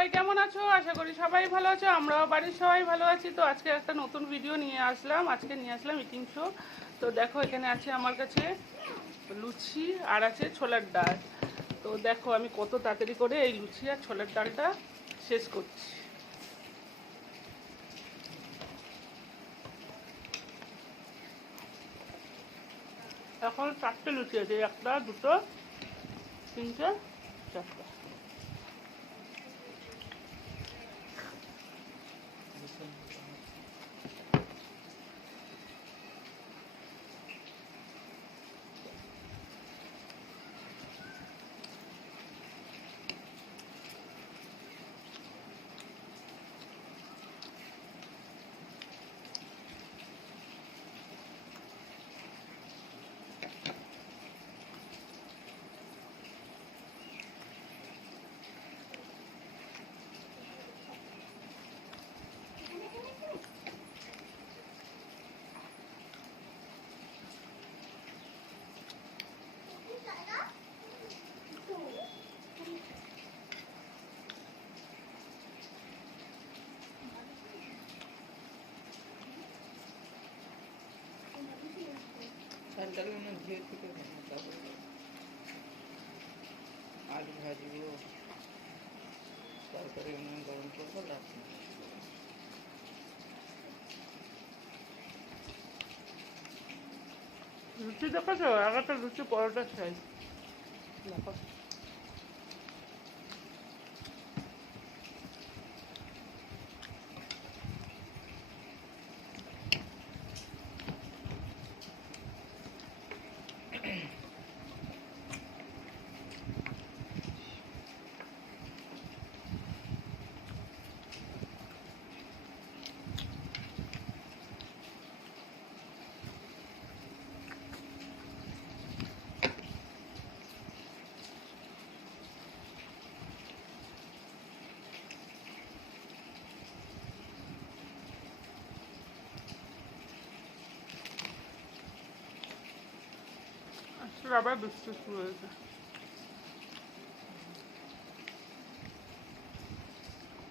সবাই কেমন আছো? আশা করি সবাই ভালো আছো, আমরাও বাড়ির সবাই ভালো আছি। তো আজকে একটা নতুন ভিডিও নিয়ে আসলাম। Eating show. তো দেখো এখানে আছে আমার কাছে লুচি আর আছে ছোলার ডাল। তো দেখো আমি কত তাড়াতাড়ি করে এই লুচি আর ছোলার ডালটা শেষ করছি। এখন 4টে লুচি আছে, 1টা 2টো 3টে 4টা। আলু ভাজবো, তারপরে গরম করবো। লুচি দেখেছো? একটা লুচি পরোটা চাই। দেখো আবার বৃষ্টি শুরু হয়েছে।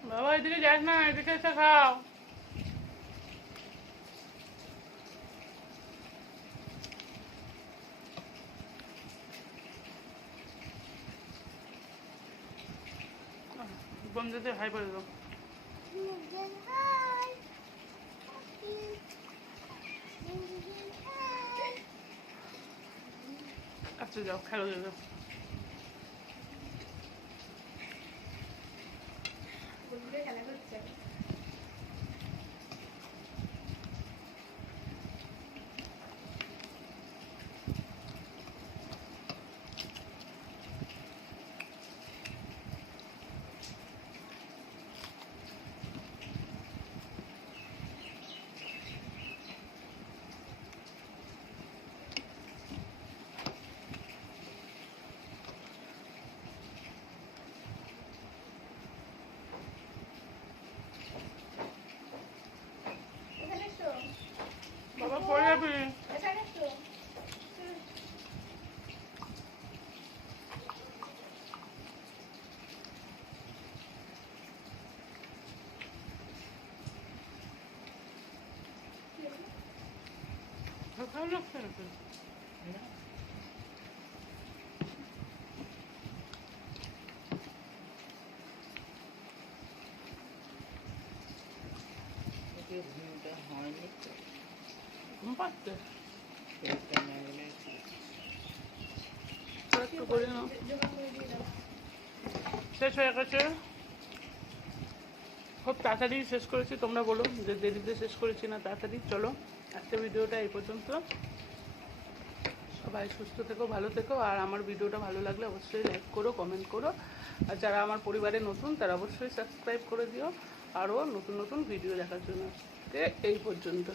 বাবা এদিকে যাস না, এদিকে এসে খাও। বন্ধুদের হাই বলে দাও। আচ্ছা যাও, খেলো যাও। খেলা করছে। বাবা পড়ে যাবি। ভালো লাগছে নাকি? ঘুমটা হয়নি তো, ঘুম পাচ্ছে। পেটটা না গেলে একটু করে নাও। শেষ হয়ে গেছে, খুব তাড়াতাড়ি শেষ করেছি। তোমরা বলো যে দেরিতে শেষ করেছি না তাড়াতাড়ি। চলো আজকের ভিডিওটা এই পর্যন্ত। সবাই সুস্থ থেকো, ভালো থেকো। আর আমার ভিডিওটা ভালো লাগলে অবশ্যই লাইক করো, কমেন্ট করো। আর যারা আমার পরিবারে নতুন তারা অবশ্যই সাবস্ক্রাইব করে দিও আরও নতুন নতুন ভিডিও দেখার জন্য। এই পর্যন্ত।